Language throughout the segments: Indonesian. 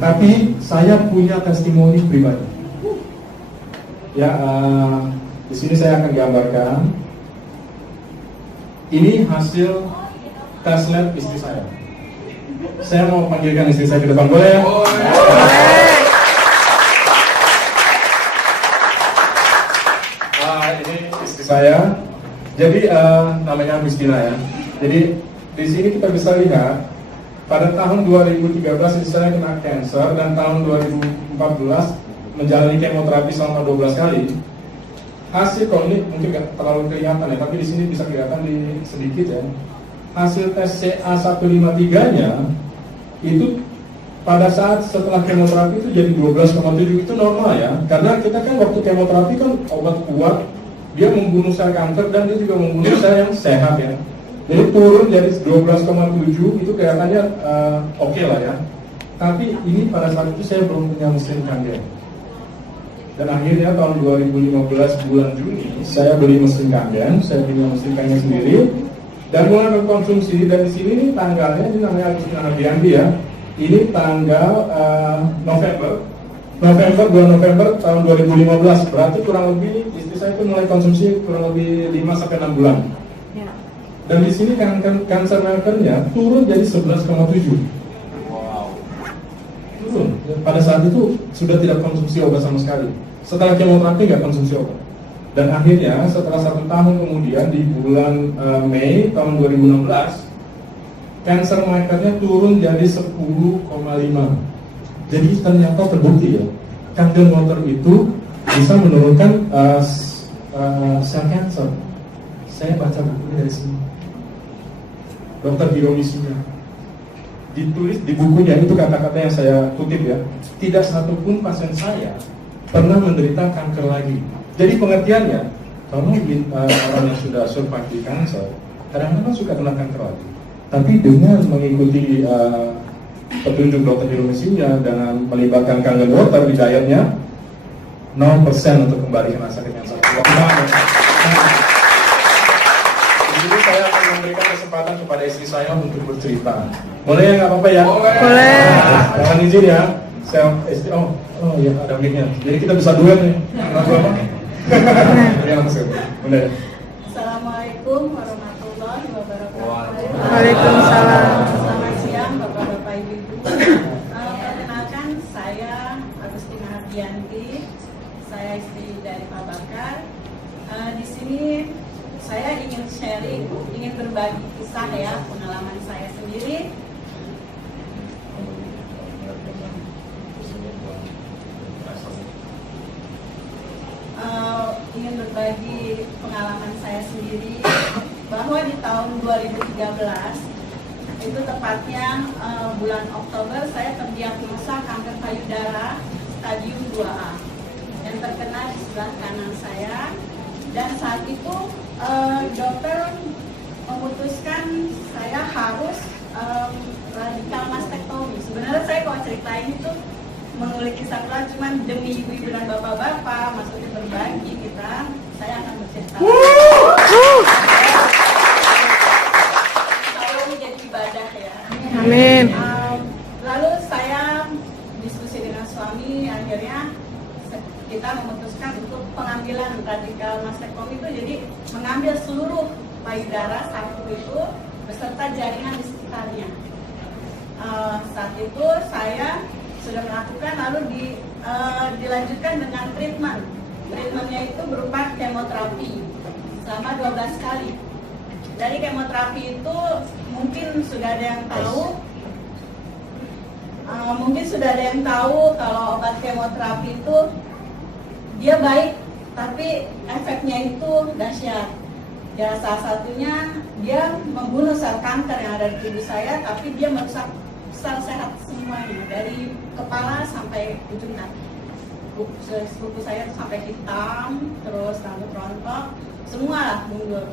Tapi saya punya testimoni pribadi. Ya, di sini saya akan gambarkan. Ini hasil tes lab istri saya. Saya mau panggilkan istri saya ke depan, boleh? Ini istri saya. Jadi namanya Agustina ya. Jadi di sini kita bisa lihat pada tahun 2013 istri saya kena cancer dan tahun 2014 menjalani kemoterapi selama 12 kali. Hasil kalau ini mungkin nggak terlalu kelihatan ya, tapi di sini bisa kelihatan di sedikit ya. Hasil tes CA153-nya itu pada saat setelah kemoterapi itu jadi 12,7, itu normal ya. Karena kita kan waktu kemoterapi kan obat kuat, dia membunuh sel kanker dan dia juga membunuh sel yang sehat ya. Jadi turun jadi 12,7 itu kelihatannya oke lah ya. Tapi ini pada saat itu saya belum punya mesin kangen. Dan akhirnya tahun 2015 bulan Juni saya beli mesin kangen, saya punya mesin kangen sendiri dan mulai mengkonsumsi. Dan di sini nih tanggalnya, ini namanya Agustina Nabianti ya. Ini tanggal bulan November tahun 2015. Berarti kurang lebih istri saya itu mulai konsumsi kurang lebih 5-6 bulan. Ya. Dan di sini cancer markernya turun jadi 11,7. Wow. Turun. Pada saat itu sudah tidak konsumsi obat sama sekali. Setelah kemoterapi nggak konsumsi obat. Dan akhirnya setelah 1 tahun kemudian di bulan Mei tahun 2016, cancer markernya turun jadi 10,5. Jadi ternyata terbukti ya, candle water itu bisa menurunkan sel cancer. Saya baca bukunya dari sini, Dr. Hiromisuya. Ditulis di bukunya itu kata-kata yang saya kutip ya. Tidak satupun pasien saya pernah menderita kanker lagi. Jadi pengertiannya, kalau orang yang sudah survive di kanker, kadang-kadang suka kena kanker lagi. Tapi dengan mengikuti petunjuk Dr. Hiromisuya dengan melibatkan kangen water di dietnya, 0% untuk kembali ke masa cancer. Jadi saya akan memberikan kesempatan kepada istri saya untuk bercerita. Boleh ya, nggak apa-apa ya? Boleh. Jangan izin ya. Saya istri, oh ya ada mic-nya. Jadi kita bisa duet nih. Apa? Ya langsung. Boleh. Assalamualaikum warahmatullahi wabarakatuh. Waalaikumsalam. Selamat siang Bapak-bapak Ibu-ibu. Perkenalkan saya Agustina Nabianti. Saya istri dari Pak Bakar. Di sini saya ingin sharing, ingin berbagi kisah ya, pengalaman saya sendiri. Ingin berbagi pengalaman saya sendiri bahwa di tahun 2013 itu tepatnya bulan Oktober saya terdiagnosa kanker payudara stadium 2A yang terkena di sebelah kanan saya. Dan saat itu dokter memutuskan saya harus radikal mastektomi. Sebenarnya saya kalau ceritain itu mengulik kisah pelan, cuman demi ibu-ibu dan bapak-bapak, maksudnya berbagi kita, saya akan bercerita. Kalau ini jadi ibadah ya. Amin. Lalu saya diskusi dengan suami, akhirnya kita memutuskan untuk pengambilan radikal mastektomi itu, jadi mengambil seluruh payudara satu itu beserta jaringan di sekitarnya. Saat itu saya sudah melakukan, lalu dilanjutkan dengan treatment. Treatmentnya itu berupa kemoterapi selama 12 kali. Dari kemoterapi itu mungkin sudah ada yang tahu, kalau obat kemoterapi itu dia baik, tapi efeknya itu dahsyat. Ya, salah satunya dia membunuh sel kanker yang ada di tubuh saya, tapi dia merusak sel sehat semuanya, dari kepala sampai ujung kaki. Kuku saya sampai hitam, terus rambut rontok, semua lah mundur.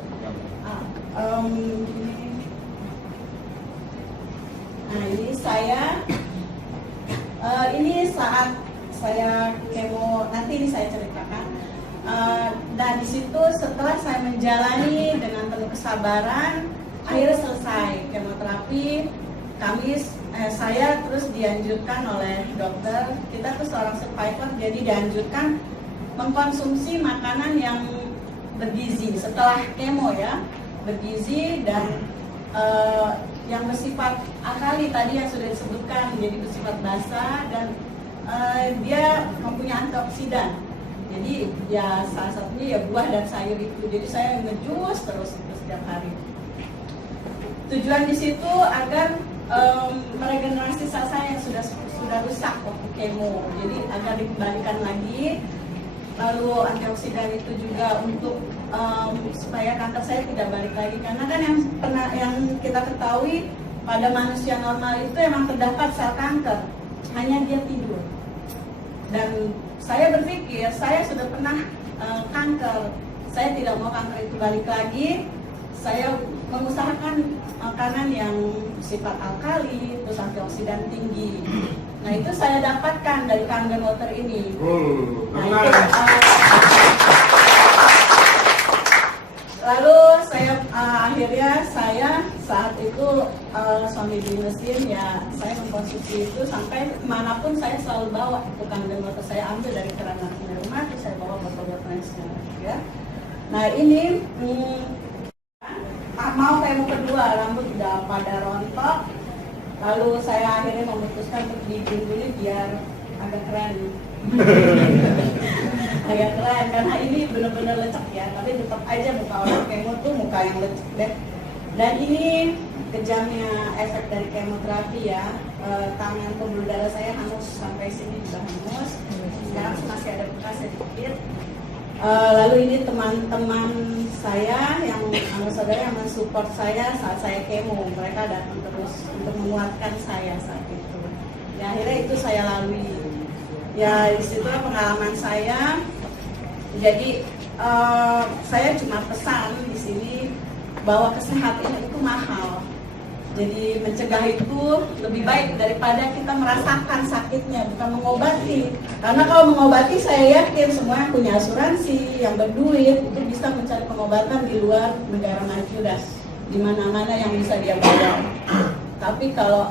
Nah ini saya, ini saat saya kemo, nanti ini saya ceritakan. Dan di situ setelah saya menjalani dengan penuh kesabaran, akhirnya selesai kemoterapi. Kamis saya terus dianjurkan oleh dokter, kita tuh seorang survivor, jadi dianjurkan mengkonsumsi makanan yang bergizi setelah kemo ya, bergizi dan yang bersifat alkali tadi yang sudah disebutkan, jadi bersifat basah dan dia mempunyai antioksidan. Jadi ya salah satunya ya buah dan sayur itu. Jadi saya ngejus terus setiap hari. Tujuan di situ agar meregenerasi sel saya yang sudah rusak waktu kemo. Jadi agar dikembalikan lagi. Lalu antioksidan itu juga untuk supaya kanker saya tidak balik lagi, karena kan yang kita ketahui pada manusia normal itu emang terdapat sel kanker, hanya dia tidur. Dan saya berpikir saya sudah pernah kanker, saya tidak mau kanker itu balik lagi. Saya mengusahakan makanan yang sifat alkali, terus antioksidan tinggi. Nah itu saya dapatkan dari Kangen Water ini. Nah, itu, lalu saya akhirnya saat itu suami di mesin ya, saya mengkonsumsi itu sampai manapun saya selalu bawa itu Kangen Water. Saya ambil dari keran di rumah, terus saya bawa botol-botolnya ya. Nah ini mau kemo kedua, rambut udah pada rontok. Lalu saya akhirnya memutuskan untuk digigit dulu biar agak keren. Agak keren, karena ini benar-benar lecek ya. Tapi tetap aja muka orang kemo tuh muka yang lecek deh. Dan ini kejamnya efek dari kemoterapi ya. Tangan pembuluh darah saya hangus sampai sini juga hangus. Sekarang masih ada bekas sedikit. Lalu ini teman-teman saya yang saudara yang mensupport saya saat saya kemo, mereka datang terus untuk menguatkan saya saat itu. Ya akhirnya itu saya lalui. Ya disitulah pengalaman saya. Jadi saya cuma pesan di sini bahwa kesehatan itu mahal. Jadi mencegah itu lebih baik daripada kita merasakan sakitnya, bukan mengobati. Karena kalau mengobati saya yakin semua yang punya asuransi, yang berduit itu bisa mencari pengobatan di luar negara maju dan di mana-mana yang bisa dia bayar. Tapi kalau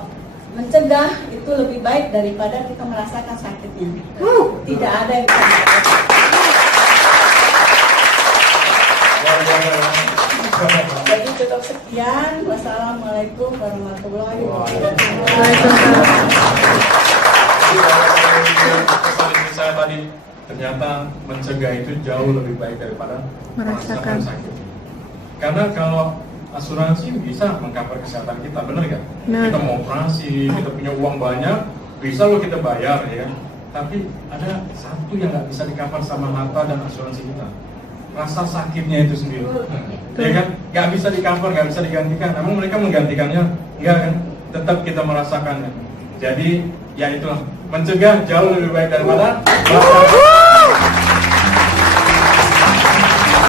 mencegah itu lebih baik daripada kita merasakan sakitnya. Tidak ada yang bisa mengobati. Jadi cukup sekian. Wassalamualaikum warahmatullahi wabarakatuh. Pesan saya tadi, ternyata mencegah itu jauh lebih baik daripada merasakan sakit. Karena kalau asuransi bisa mengcover kesehatan kita, benar nggak? Kita mau operasi, kita punya uang banyak, bisa loh kita bayar ya. Tapi ada satu yang nggak bisa di-cover sama harta dan asuransi kita. Rasa sakitnya itu sendiri, ya kan? Gak bisa di-cover, gak bisa digantikan. Namun mereka menggantikannya, enggak kan? Tetap kita merasakannya. Jadi, ya itulah, mencegah jauh lebih baik daripada